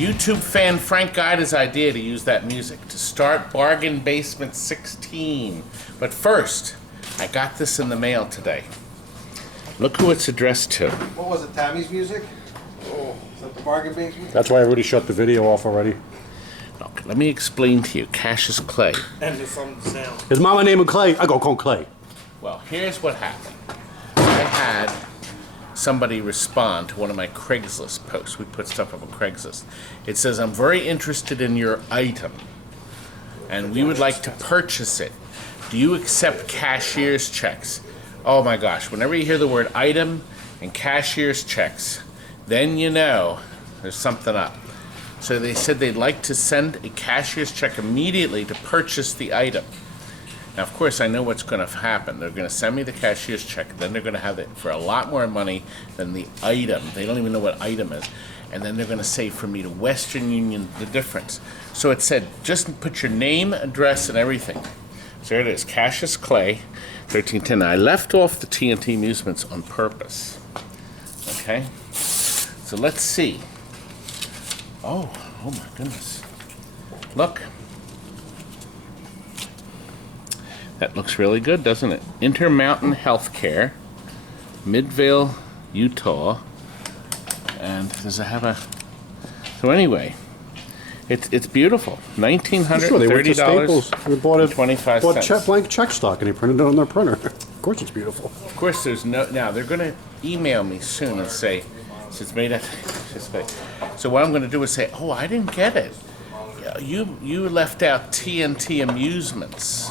YouTube fan Frank Guida's idea to use that music to start Bargain Basement 16. But first, I got this in the mail today. Look who it's addressed to. What was it, Tammy's music? Oh, is that the Bargain Basement? That's why I already shut the video off already. Look, let me explain to you. Cassius Clay. And there's some sound. His mama named him Clay. I go call him Clay. Well, here's what happened. I had somebody respond to one of my Craigslist posts. We put stuff up on Craigslist. It says, I'm very interested in your item, and we would like to purchase it. Do you accept cashier's checks? Oh my gosh, whenever you hear the word item and cashier's checks, then you know there's something up. So they said they'd like to send a cashier's check immediately to purchase the item. Now, of course, I know what's going to happen. They're going to send me the cashier's check, then they're going to have it for a lot more money than the item. They don't even know what item is. And then they're going to say for me to Western Union the difference. So it said, just put your name, address, and everything. So here it is, Cassius Clay, 1310. I left off the TNT Amusements on purpose. Okay? So let's see. Oh my goodness. Look. That looks really good, doesn't it? Intermountain Healthcare, Midvale, Utah. And does it have a... So anyway, it's beautiful. $1,930 They bought it, 25 bought cents. blank check stock and he printed it on their printer. Of course it's beautiful. Of course, there's no... Now, they're going to email me soon and say, it's made at... So what I'm going to do is say, oh, I didn't get it. You left out TNT Amusements.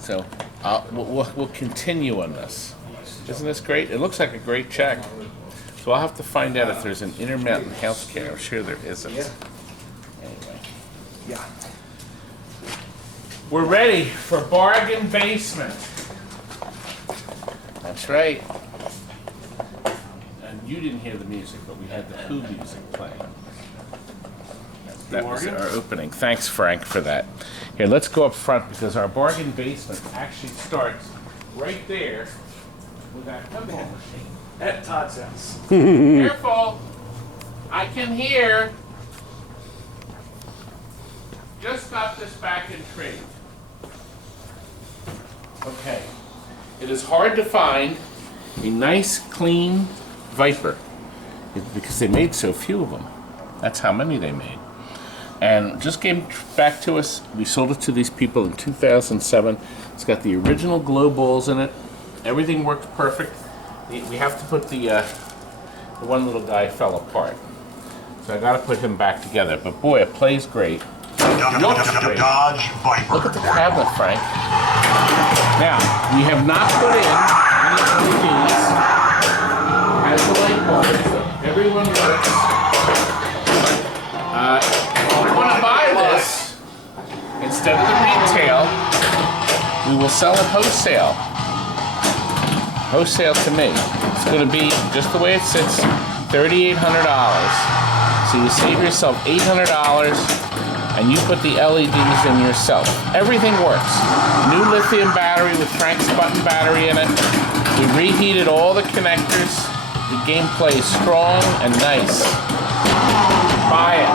So we'll continue on this. Isn't this great? It looks like a great check. So I'll have to find out if there's an Intermountain Healthcare. I'm sure there isn't. Yeah. Anyway. Yeah. We're ready for Bargain Basement. That's right. And you didn't hear the music, but we had the Who music playing. That was our opening. Thanks, Frank, for that. Here, let's go up front because our Bargain Basement actually starts right there with that pinball machine. At Todd's house. Careful! I can hear. Just got this back in trade. Okay. It is hard to find a nice, clean Viper because they made so few of them. That's how many they made. And just came back to us. We sold it to these people in 2007. It's got the original glow balls in it. Everything works perfect. We have to put the one little guy fell apart. So I got to put him back together. But boy, it plays great. Looks great. Look at the cabinet, Frank. Now, we have not put in any LEDs. Has the light bulbs, so everyone works. If you want to buy this, instead of the retail, we will sell it wholesale. Wholesale to me. It's going to be just the way it sits, $3,800. So you save yourself $800 and you put the LEDs in yourself. Everything works. New lithium battery with Frank's button battery in it. We reheated all the connectors. The game plays strong and nice. Buy it.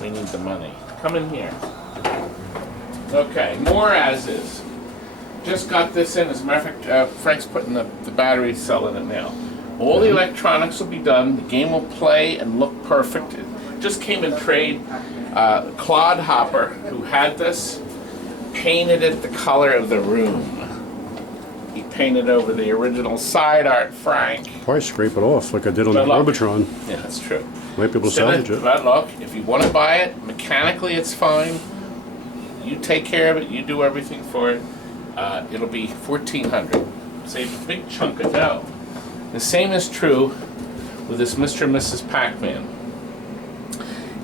We need the money. Come in here. Okay, more as is. Just got this in. As a matter of fact, Frank's putting the battery cell in it now. All the electronics will be done. The game will play and look perfect. It just came in trade. Claude Hopper, who had this, painted it the color of the room. He painted over the original side art, Frank. Probably scrape it off like I did on the Robotron. Yeah, that's true. Might be able to salvage it. But look, if you want to buy it, mechanically it's fine. You take care of it, you do everything for it. It'll be $1,400. Save a big chunk of dough. The same is true with this Mr. and Mrs. Pacman.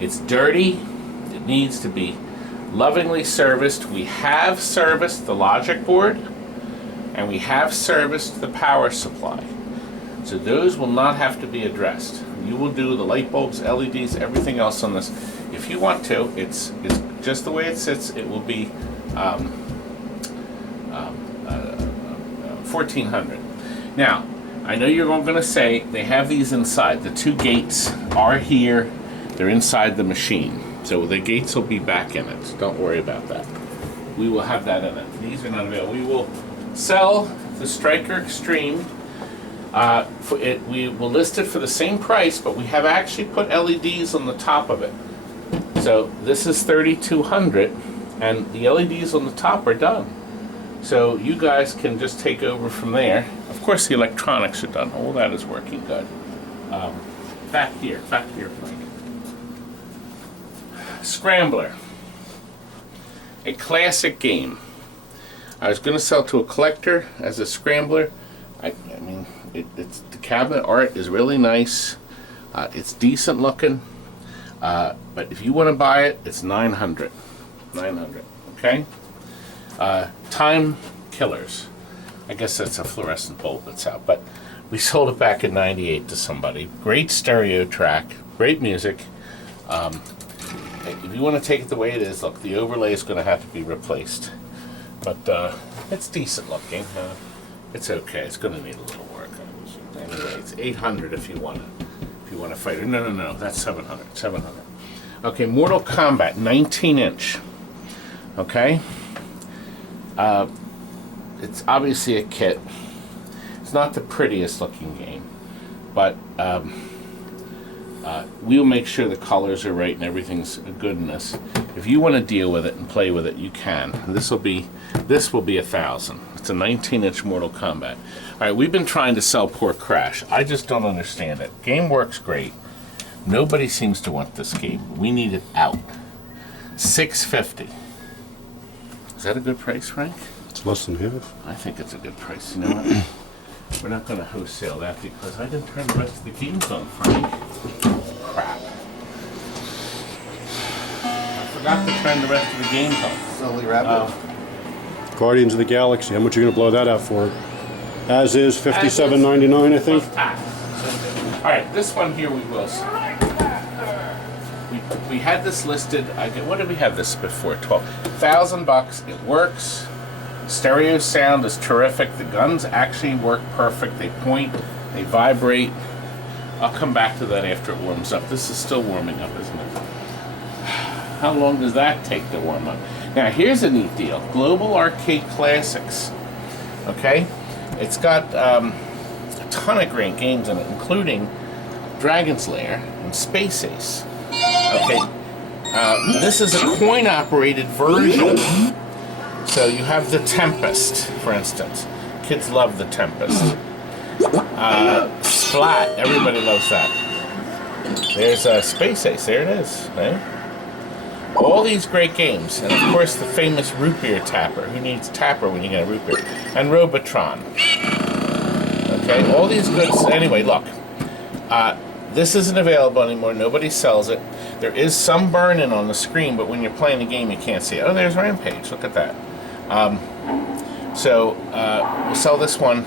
It's dirty. It needs to be lovingly serviced. We have serviced the logic board, and we have serviced the power supply. So those will not have to be addressed. You will do the light bulbs, LEDs, everything else on this. If you want to, it's just the way it sits. It will be $1,400. Now, I know you're going to say they have these inside. The two gates are here. They're inside the machine. So the gates will be back in it. Don't worry about that. We will have that in it. These are not available. We will sell the Striker Extreme. We will list it for the same price, but we have actually put LEDs on the top of it. So this is $3,200, and the LEDs on the top are done. So you guys can just take over from there. Of course, the electronics are done. All that is working good. Back here, Frank. Scrambler, a classic game. I was going to sell to a collector as a Scrambler. I mean, it's the cabinet art is really nice. It's decent looking. But if you want to buy it, it's $900. Okay. Time Killers. I guess that's a fluorescent bulb that's out, but we sold it back in '98 to somebody. Great stereo track, great music. If you want to take it the way it is, look, the overlay is going to have to be replaced, but it's decent looking. It's okay. It's going to need a little work. Anyway, it's $800 if you want it. If you want to fight it. No, that's $700. Okay, Mortal Kombat, 19-inch. Okay. It's obviously a kit. It's not the prettiest looking game, but we'll make sure the colors are right and everything's good in this. If you want to deal with it and play with it, you can. This will be $1,000. It's a 19-inch Mortal Kombat. All right, we've been trying to sell poor Crash. I just don't understand it. Game works great. Nobody seems to want this game. We need it out. $650. Is that a good price, Frank? It's less than half. I think it's a good price. You know what? We're not going to wholesale that because I didn't turn the rest of the games on, Frank. Crap. I forgot to turn the rest of the games on. Slowly wrap up. Guardians of the Galaxy. How much are you going to blow that out for? As is, $57.99, I think. All right, this one here we will sell. We had this listed. What did we have this before? $1,000. It works. Stereo sound is terrific. The guns actually work perfect. They point. They vibrate. I'll come back to that after it warms up. This is still warming up, isn't it? How long does that take to warm up? Now here's a neat deal. Global Arcade Classics. Okay, it's got a ton of great games in it, including Dragon's Lair and Space Ace. Okay, this is a coin-operated version. So you have the Tempest, for instance. Kids love the Tempest. Splat, everybody loves that. There's Space Ace, there it is. Right? All these great games, and of course the famous root beer tapper. Who needs tapper when you get a root beer? And Robotron. Okay, all these goods. Anyway, look. This isn't available anymore. Nobody sells it. There is some burn-in on the screen, but when you're playing the game, you can't see it. Oh, there's Rampage. Look at that. We'll sell this one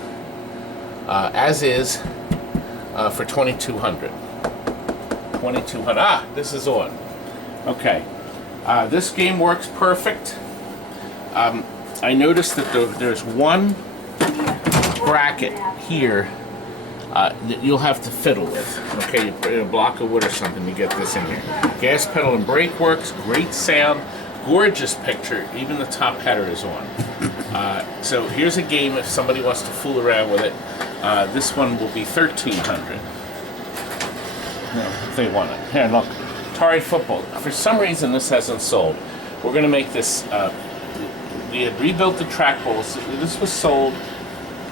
as is for $2,200. $2,200. Ah, this is on. Okay. This game works perfect. I noticed that there's one bracket here that you'll have to fiddle with. Okay, you put in a block of wood or something to get this in here. Gas pedal and brake works, great sound, gorgeous picture, even the top header is on. So here's a game if somebody wants to fool around with it. This one will be $1,300. If they want it. Here, look. Atari Football. For some reason this hasn't sold. We're going to make this, we had rebuilt the trackballs. This was sold,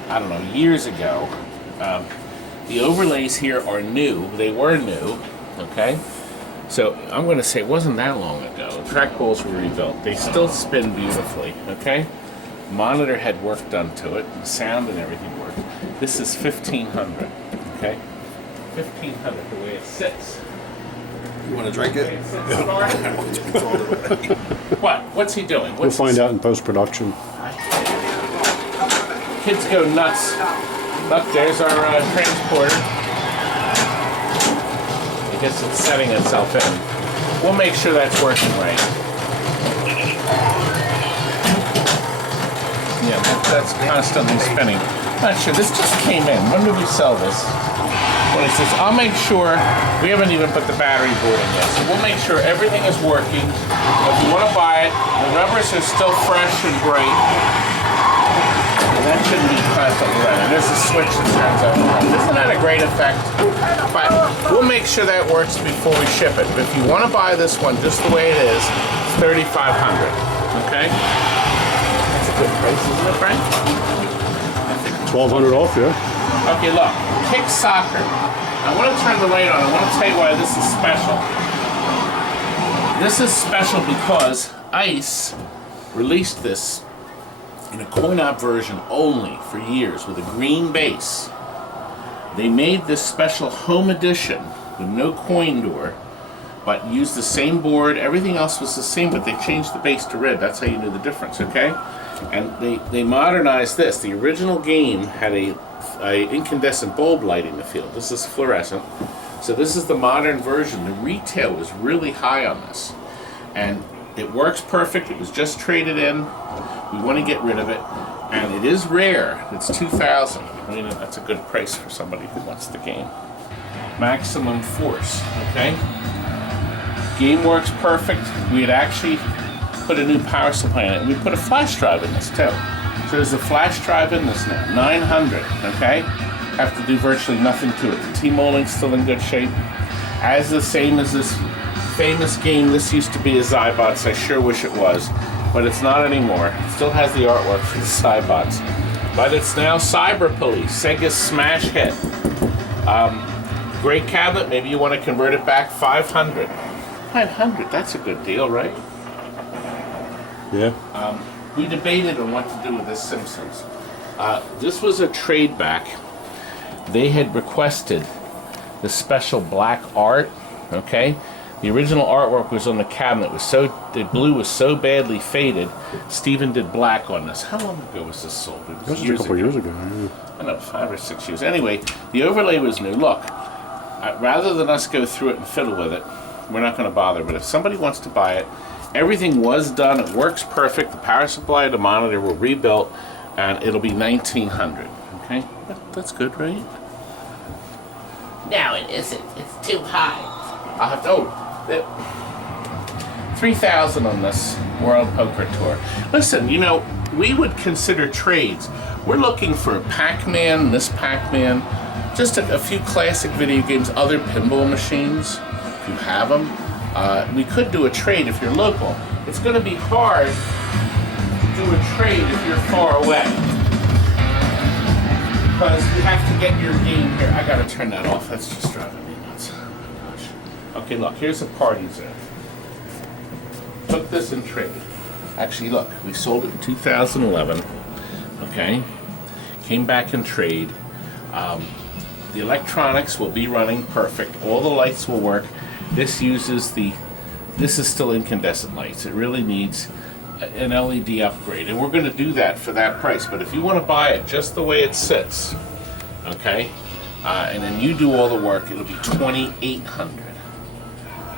I don't know, years ago. The overlays here are new. They were new, okay? So I'm going to say it wasn't that long ago. The trackballs were rebuilt. They still spin beautifully, okay? Monitor had work done to it. The sound and everything worked. This is $1,500, okay? $1,500 the way it sits. You want to drink it? What? What's he doing? We'll find out in post-production. Kids go nuts. Look, there's our transporter. I guess it's setting itself in. We'll make sure that's working right. Yeah, that's constantly spinning. Not sure. This just came in. When did we sell this? When it says, I'll make sure, we haven't even put the battery board in yet, so we'll make sure everything is working. If you want to buy it, the rubbers are still fresh and bright. And that shouldn't be constantly running. There's a switch that turns on. Isn't that a great effect? But we'll make sure that works before we ship it. But if you want to buy this one just the way it is, it's $3,500. Okay? That's a good price, isn't it, Frank? 1,200 off, yeah. Okay, look, Kixx Soccer. I want to turn the light on. I want to tell you why this is special. This is special because ICE released this in a coin-op version only for years with a green base. They made this special home edition with no coin door, but used the same board. Everything else was the same, but they changed the base to red. That's how you knew the difference, okay? And they modernized this. The original game had a incandescent bulb lighting the field. This is fluorescent. So this is the modern version. The retail was really high on this. And it works perfect. It was just traded in. We want to get rid of it. And it is rare. It's 2,000. I mean, that's a good price for somebody who wants the game. Maximum force, okay? Game works perfect. We had actually put a new power supply in it. And we put a flash drive in this too. So there's a flash drive in this now, 900, okay? Have to do virtually nothing to it. The T-molding's still in good shape. As the same as this famous game, this used to be a Zybots. I sure wish it was, but it's not anymore. It still has the artwork for the Zybots. But it's now Cyber Police, Sega's smash hit. Great cabinet, maybe you want to convert it back, 500. 500, that's a good deal, right? Yeah. We debated on what to do with this Simpsons. This was a trade back. They had requested the special black art, okay? The original artwork was on the cabinet. The blue was so badly faded, Stephen did black on this. How long ago was this sold? It This was a couple years ago. Yeah. I know, 5 or 6 years. Anyway, the overlay was new. Look, rather than us go through it and fiddle with it, we're not going to bother. But if somebody wants to buy it, everything was done. It works perfect. The power supply, the monitor were rebuilt, and it'll be $1,900. Okay, that's good, right? No, it isn't. It's too high. I'll have to. 3,000 on this World Poker Tour. Listen, you know, we would consider trades. We're looking for Pacman, this Pacman, just a few classic video games, other pinball machines, if you have them. We could do a trade if you're local. It's going to be hard to do a trade if you're far away, because you have to get your game here. I got to turn that off. That's just driving me nuts. Oh my gosh. Okay, look, here's a party zone. Took this in trade. Actually, look, we sold it in 2011. Okay, came back in trade. The electronics will be running perfect. All the lights will work. This uses this is still incandescent lights. It really needs an LED upgrade, and we're going to do that for that price. But if you want to buy it just the way it sits, okay, and then you do all the work, it'll be $2,800,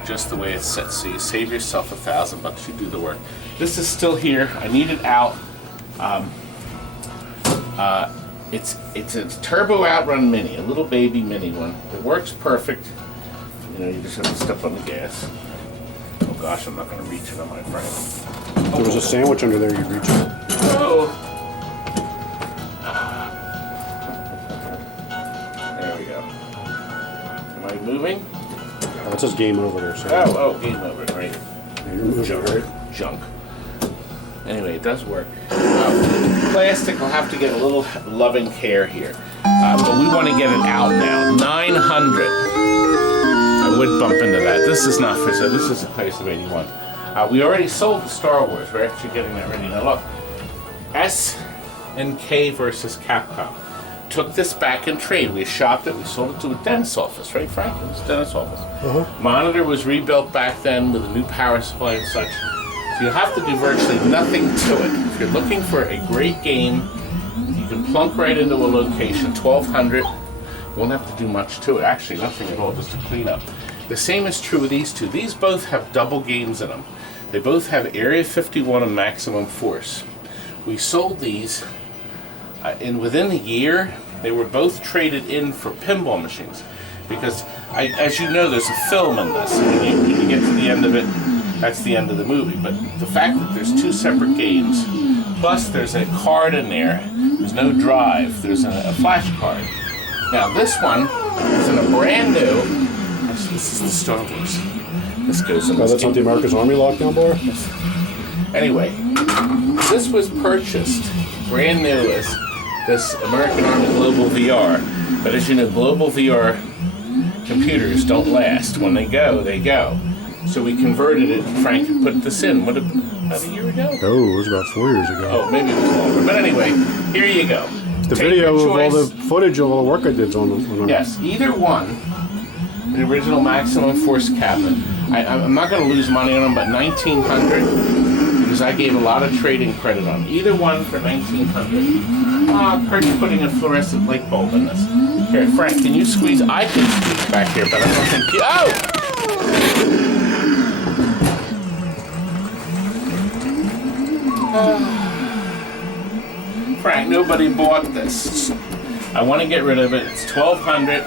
just the way it sits. So you save yourself $1,000. You do the work. This is still here. I need it out. It's a turbo Outrun mini, a little baby mini one. It works perfect. You know, you just have to step on the gas. Oh gosh, I'm not going to reach it on my frame. There was a sandwich under there you reach it. Oh. There we go. Am I moving? Oh, it says game over there. So. Oh, game over, right? Yeah, you're moving, right? Junk. Anyway, it does work. Plastic will have to get a little loving care here. But we want to get it out now. 900. I would bump into that. This is not for sale. This is a price of 81. We already sold the Star Wars. We're actually getting that ready. Now look. SNK versus Capcom. Took this back in trade. We shopped it. We sold it to a dentist's office, right, Frank? It was a dentist's office. Monitor was rebuilt back then with a new power supply and such. You'll have to do virtually nothing to it. If you're looking for a great game, you can plunk right into a location, 1,200. You won't have to do much to it. Actually, nothing at all, just a cleanup. The same is true with these two. These both have double games in them. They both have Area 51 and Maximum Force. We sold these And within a year, they were both traded in for pinball machines. Because, as you know, there's a film in this. And when you get to the end of it, that's the end of the movie. But the fact that there's two separate games, plus there's a card in there, there's no drive, there's a flash card. Now this one is in a brand new, actually this is the Star Wars. This goes in this that's not the America's Army lockdown bar? Anyway, this was purchased brand new as this American Army Global VR. But as you know, Global VR computers don't last. When they go, they go. So we converted it, and Frank put this in. What, about a year ago? Oh, it was about 4 years ago. Oh, maybe it was longer. But anyway, here you go. The Take video your of all choice. the footage of all the work I did on them. Yes, either one. The original maximum force cabinet. I'm not going to lose money on them, but $1,900 because I gave a lot of trading credit on them. Either one for $1,900. Kurt's putting a fluorescent light bulb in this. Here, Frank, can you squeeze? I can squeeze back here, but I don't think you. Oh! Frank, nobody bought this. I want to get rid of it. It's $1,200.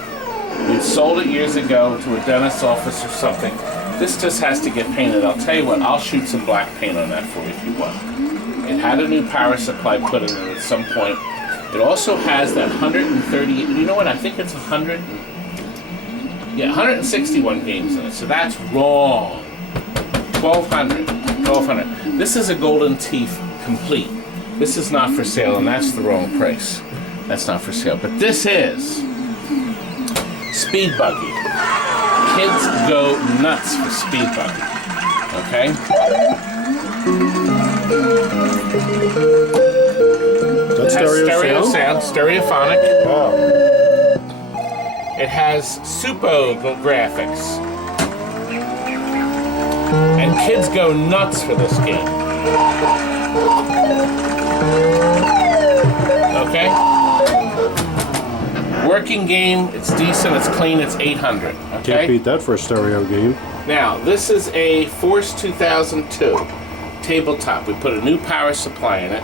We sold it years ago to a dentist's office or something. This just has to get painted. I'll tell you what, I'll shoot some black paint on that for you if you want. It had a new power supply put in it at some point. It also has that 130, you know what, I think it's 161 games in it, so that's wrong. 1,200. This is a Golden Teeth complete. This is not for sale, and that's the wrong price. That's not for sale, but this is Speed Buggy. Kids go nuts for Speed Buggy. Okay? Is that It has stereo sound? sound, stereophonic. Wow. It has Supo graphics. And kids go nuts for this game. Okay? Working game, it's decent, it's clean, it's 800. Can't Okay? beat that for a stereo game. Now, this is a Force 2002 tabletop. We put a new power supply in it.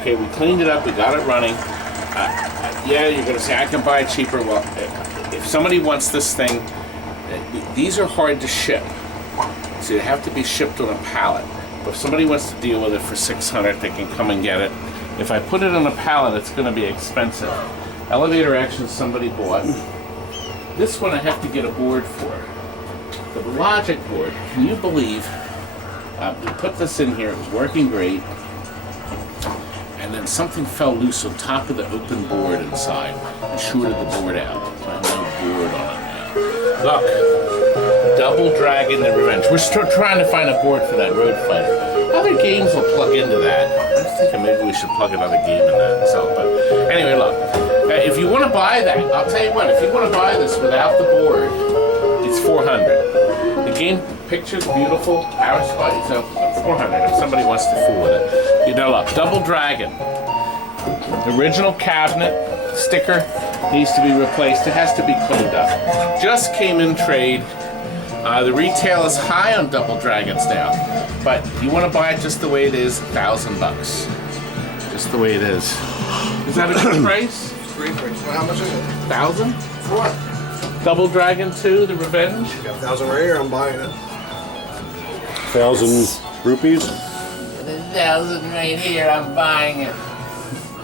Okay, we cleaned it up, we got it running. Yeah, you're going to say, I can buy it cheaper. Well, if somebody wants this thing, these are hard to ship. So they have to be shipped on a pallet. But if somebody wants to deal with it for $600, they can come and get it. If I put it on a pallet, it's going to be expensive. Elevator Action somebody bought. This one I have to get a board for. The Logic board, can you believe? We put this in here, it was working great. And then something fell loose on top of the open board inside and shorted the board out. So I have no board on it now. Look, Double Dragon the Revenge. We're still trying to find a board for that Road Fighter. Other games will plug into that. I was thinking maybe we should plug another game in that. So, but anyway, look. If you want to buy that, I'll tell you what. If you want to buy this without the board, it's $400. The game picture's beautiful. Power supply, so $400 if somebody wants to fool with it. You know, look, Double Dragon. The original cabinet sticker needs to be replaced. It has to be cleaned up. Just came in trade. The retail is high on Double Dragons now, but you want to buy it just the way it is, $1,000. Just the way it is. Is that a good price? Great price. Well, how much is it? 1,000? For what? Double Dragon 2, The Revenge? You got 1,000 right here, I'm buying it. 1,000 rupees? 1,000 right here, I'm buying it.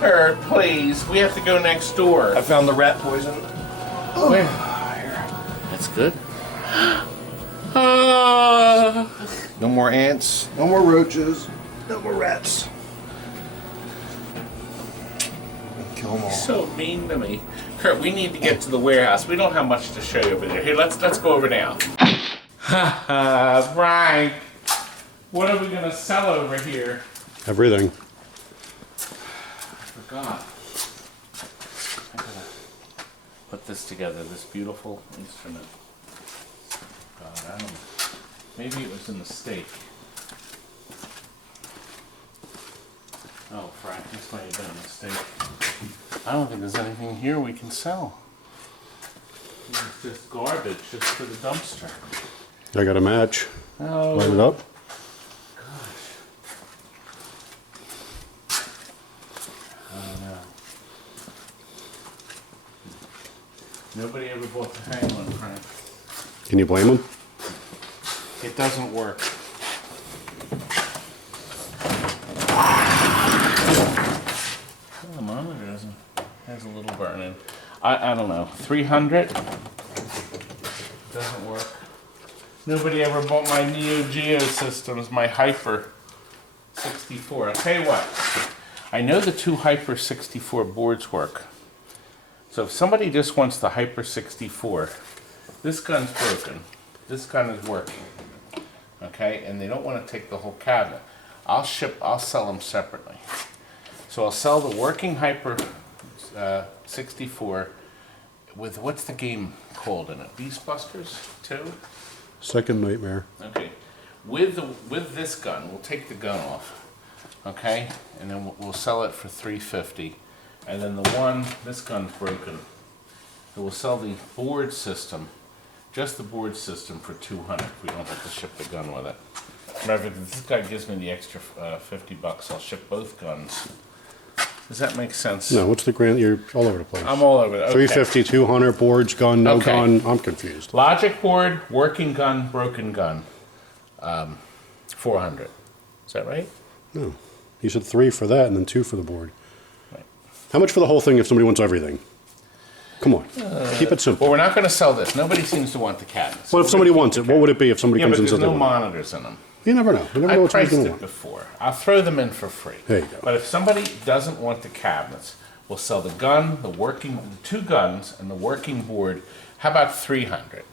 Her, please. We have to go next door. I found the rat poison. Where? That's good. No more ants, no more roaches, no more rats. Kill them all. So mean to me. Kurt, we need to get to the warehouse. We don't have much to show you over there. Here, let's go over now. Ha ha, Frank. What are we gonna sell over here? Everything. I forgot. I gotta put this together, this beautiful instrument. God, I don't know. Maybe it was a mistake. Oh, Frank, this might have been a mistake. I don't think there's anything here we can sell. It's just garbage, just for the dumpster. I got a match. Oh, Light it up. I don't know. Nobody ever bought the hang one, Frank. Can you blame them? It doesn't work. The monitor doesn't, has a little burn in. I don't know. 300 doesn't work. Nobody ever bought my Neo Geo systems, my Hyper 64. I'll tell you what. I know the two Hyper 64 boards work. So if somebody just wants the Hyper 64, this gun's broken. This gun is working. Okay, and they don't want to take the whole cabinet. I'll sell them separately. So I'll sell the working Hyper 64 with, what's the game called in it? Beastbusters 2? Second nightmare. Okay. With this gun, we'll take the gun off. Okay, and then we'll sell it for $350. And then the one, this gun's broken. So we'll sell the board system, just the board system, for $200. We don't have to ship the gun with it. Remember, if this guy gives me the extra $50, I'll ship both guns. Does that make sense? No, what's the grand? You're all over the place. I'm all over it. Okay. 350, 200, boards, gun, no Okay. gun. I'm confused. Logic board, working gun, broken gun. 400. Is that right? No. You said 3 for that and then 2 for the board. Right. How much for the whole thing if somebody wants everything? Come on. Keep it simple. Well, we're not going to sell this. Nobody seems to want the cabinets. Well, if somebody wants it, what would it be if somebody Yeah, comes but in and there's says they no want it? monitors in them. You never know. You never know I what somebody's priced going to it want. before. I'll throw them in for free. There you go. But if somebody doesn't want the cabinets, we'll sell the gun, the two guns, and the working board. How about 300?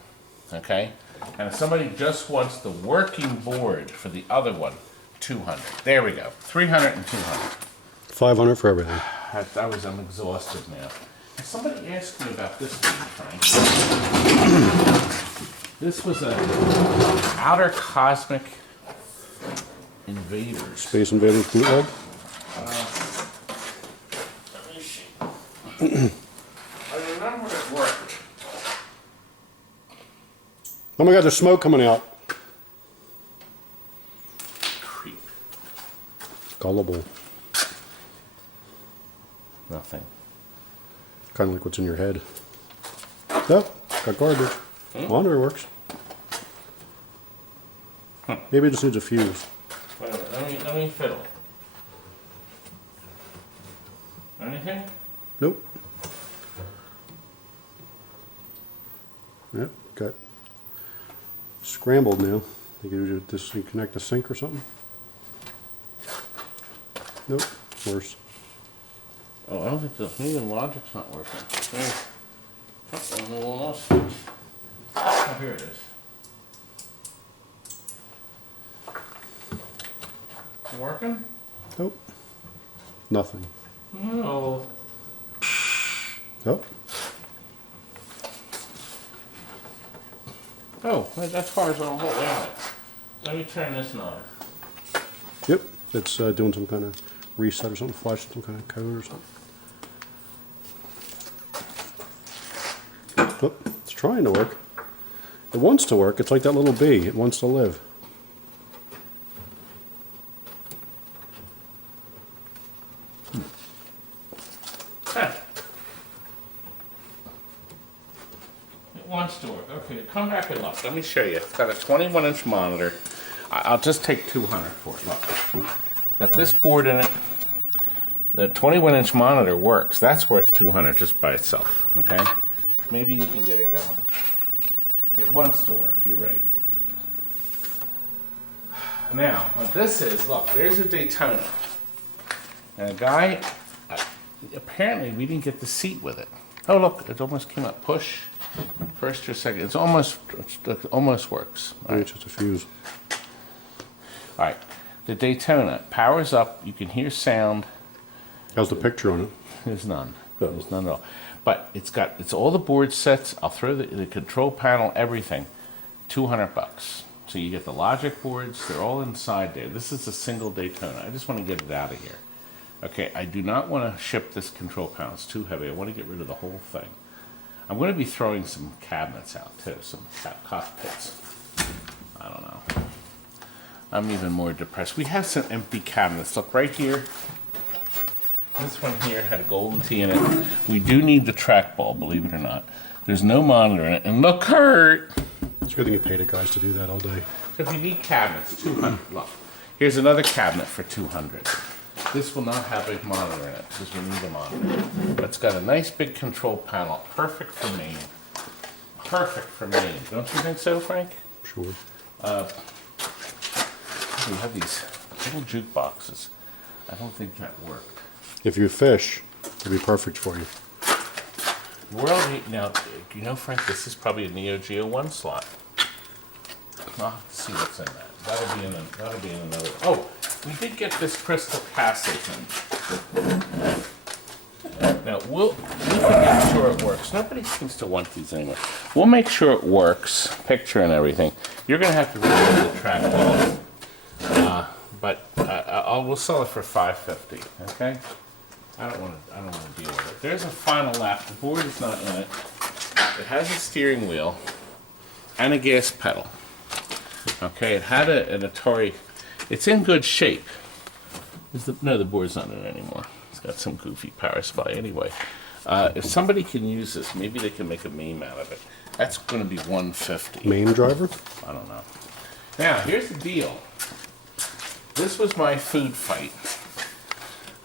Okay? And if somebody just wants the working board for the other one, 200. There we go. 300 and 200. 500 for everything. I'm exhausted now. Somebody asked me about this game, Frank. This was a Outer Cosmic Invaders. Space Invaders bootleg? Let me see. I remember it worked. Oh my God, there's smoke coming out. Creep. Gullible. Nothing. Kind of like what's in your head. Nope, got garbage. Monitor works. Maybe it just needs a fuse. Wait a minute, let me fiddle. Anything? Nope. Yep, got scrambled now. You can do this, you connect the sink or something? Nope, worse. Oh, I don't think the even logic's not working. There. Oh, no one else. Oh, here it is. Working? Nope. Nothing. No. Nope. Oh, that fire's on hold. Wait a minute. Let me turn this knob. Yep, it's doing some kind of reset or something, flashing some kind of code or something. Oh, it's trying to work. It wants to work. It's like that little bee. It wants to live. Huh. It wants to work. Okay, come back and look. Let me show you. It's got a 21-inch monitor. I'll just take 200 for it. Look. Got this board in it. The 21-inch monitor works. That's worth 200 just by itself. Okay? Maybe you can get it going. It wants to work. You're right. Now, what this is, look, there's a Daytona. And a guy, apparently we didn't get the seat with it. Oh, look, it almost came up. Push. First or second. It almost works. Maybe it's just a fuse. All right. The Daytona powers up. You can hear sound. How's the picture on it? There's none. Oh. There's none at all. But it's all the board sets. I'll throw the control panel, everything. $200. So you get the logic boards. They're all inside there. This is a single Daytona. I just want to get it out of here. Okay, I do not want to ship this control panel. It's too heavy. I want to get rid of the whole thing. I'm going to be throwing some cabinets out too, some cockpits. I don't know. I'm even more depressed. We have some empty cabinets. Look right here. This one here had a golden tee in it. We do need the trackball, believe it or not. There's no monitor in it. And look, Kurt! It's a good thing you paid the guys to do that all day. So if you need cabinets, 200. Look, here's another cabinet for 200. This will not have a monitor in it because we need a monitor. But it's got a nice big control panel, perfect for Maine. Perfect for Maine. Don't you think so, Frank? Sure. We have these little jukeboxes. I don't think that worked. If you fish, it'll be perfect for you. Now, you know, Frank, this is probably a Neo Geo 1 slot. I'll have to see what's in that. That'll be in another. Oh, we did get this crystal cassette thing. Now we can make sure it works. Nobody seems to want these anymore. We'll make sure it works, picture and everything. You're gonna have to remove the trackball, we'll sell it for $5.50. Okay. I don't want to deal with it. There's a final lap. The board is not in it. It has a steering wheel and a gas pedal. Okay, it had an Atari. It's in good shape. No, the board's not in it anymore. It's got some goofy power supply anyway. If somebody can use this, maybe they can make a meme out of it. That's going to be $150. Main driver? I don't know. Now, here's the deal. This was my food fight.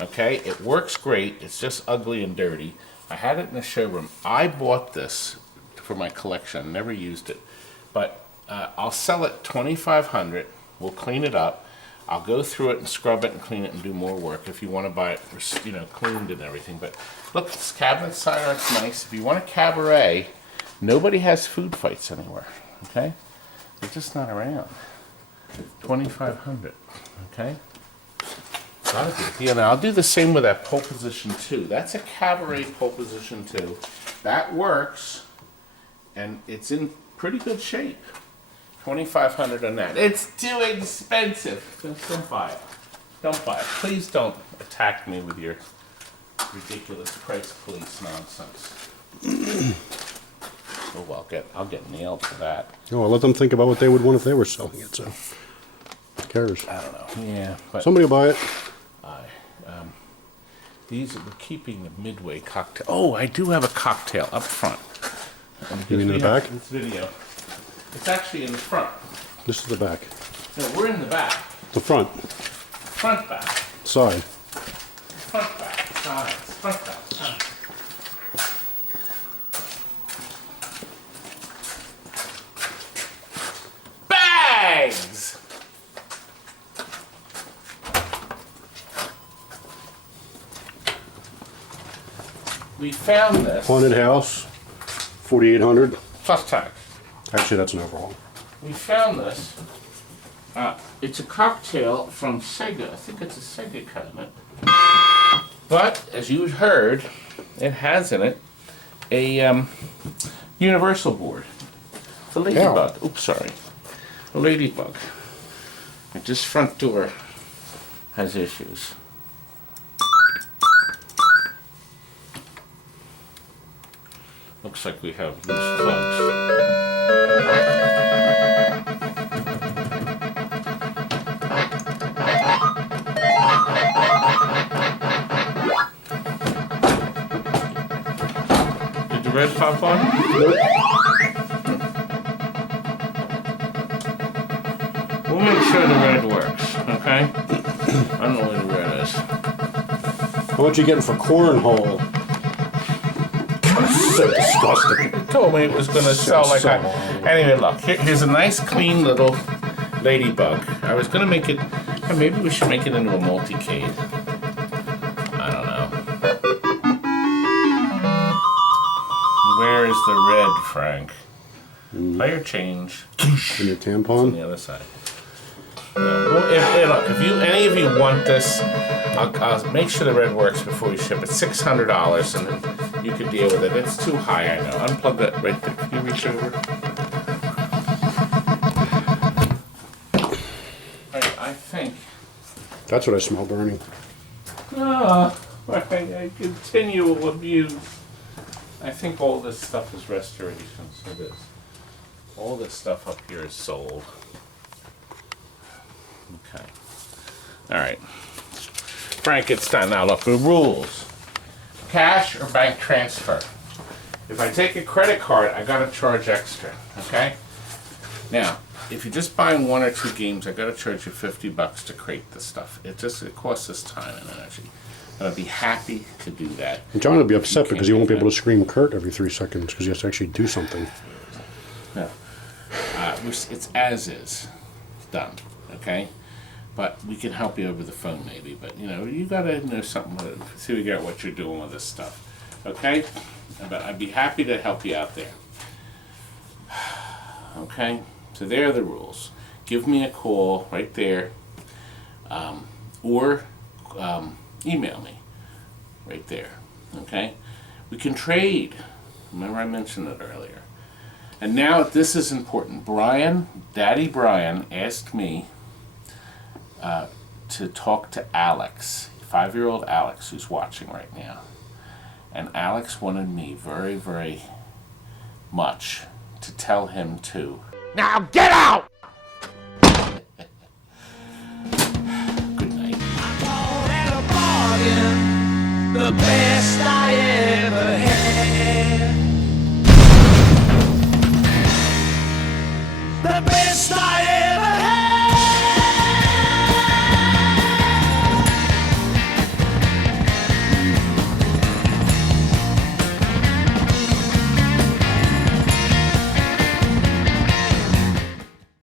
Okay, it works great. It's just ugly and dirty. I had it in the showroom. I bought this for my collection. Never used it, but I'll sell it $2,500. We'll clean it up. I'll go through it and scrub it and clean it and do more work if you want to buy it, cleaned and everything. But look, this cabinet side art's nice. If you want a cabaret, nobody has food fights anywhere. Okay, they're just not around. $2,500. Okay. Not a big deal. Now, I'll do the same with that pole position 2. That's a cabaret pole position 2. That works, and it's in pretty good shape. $2,500 on that. It's too expensive. Don't buy it. Don't buy it. Please don't attack me with your ridiculous price police nonsense. Oh, well, I'll get nailed for that. Oh, I'll let them think about what they would want if they were selling it, so who cares? I don't know. Yeah, but Somebody will buy it. We're keeping the Midway cocktail. Oh, I do have a cocktail up front. You mean in the back? This video. It's actually in the front. This is the back. No, we're in the back. The front. Front back. Side. Front back. Sides. Front back. Sides. Bags! We found this. Haunted house. 4,800. Plus tax. Actually, that's an overhaul. We found this. It's a cocktail from Sega. I think it's a Sega cabinet. But, as you heard, it has in it a universal board. The ladybug. Yeah. Oops, sorry. The ladybug. And this front door has issues. Looks like we have loose plugs. Did the red pop on? We'll make sure the red works, okay? I don't know where the red is. How much are you getting for cornhole? So disgusting. It told me it was going to sell like that. Anyway, look, here's a nice clean little ladybug. I was going to make it, maybe we should make it into a multicade. I don't know. Where is the red, Frank? Player change. In your On tampon? the other side. Well, look, if any of you want this, I'll make sure the red works before we ship it. $600, and then you can deal with it. It's too high, I know. Unplug that right there. Can you reach over? I think. That's what I smell burning. I continual abuse. I think all this stuff is restorations. It is. All this stuff up here is sold. Okay. All right. Frank, it's done. Now look, the rules. Cash or bank transfer. If I take a credit card, I gotta charge extra, okay? Now, if you're just buying 1 or 2 games, I gotta charge you $50 to crate the stuff. It costs us time and energy. And I'd be happy to do that. And John will be upset because he won't be able to to. scream Kurt every 3 seconds because he has to actually do something. No. It's as is. It's done, okay? But we can help you over the phone maybe. But, you gotta know something, figure out what you're doing with this stuff, okay? But I'd be happy to help you out there. Okay? So there are the rules. Give me a call right there, or email me right there. Okay? We can trade. Remember I mentioned it earlier. And now this is important. Daddy Brian asked me to talk to Alex, 5-year-old Alex, who's watching right now. And Alex wanted me very, very much to tell him to. Now get out! Good night. The best I ever had.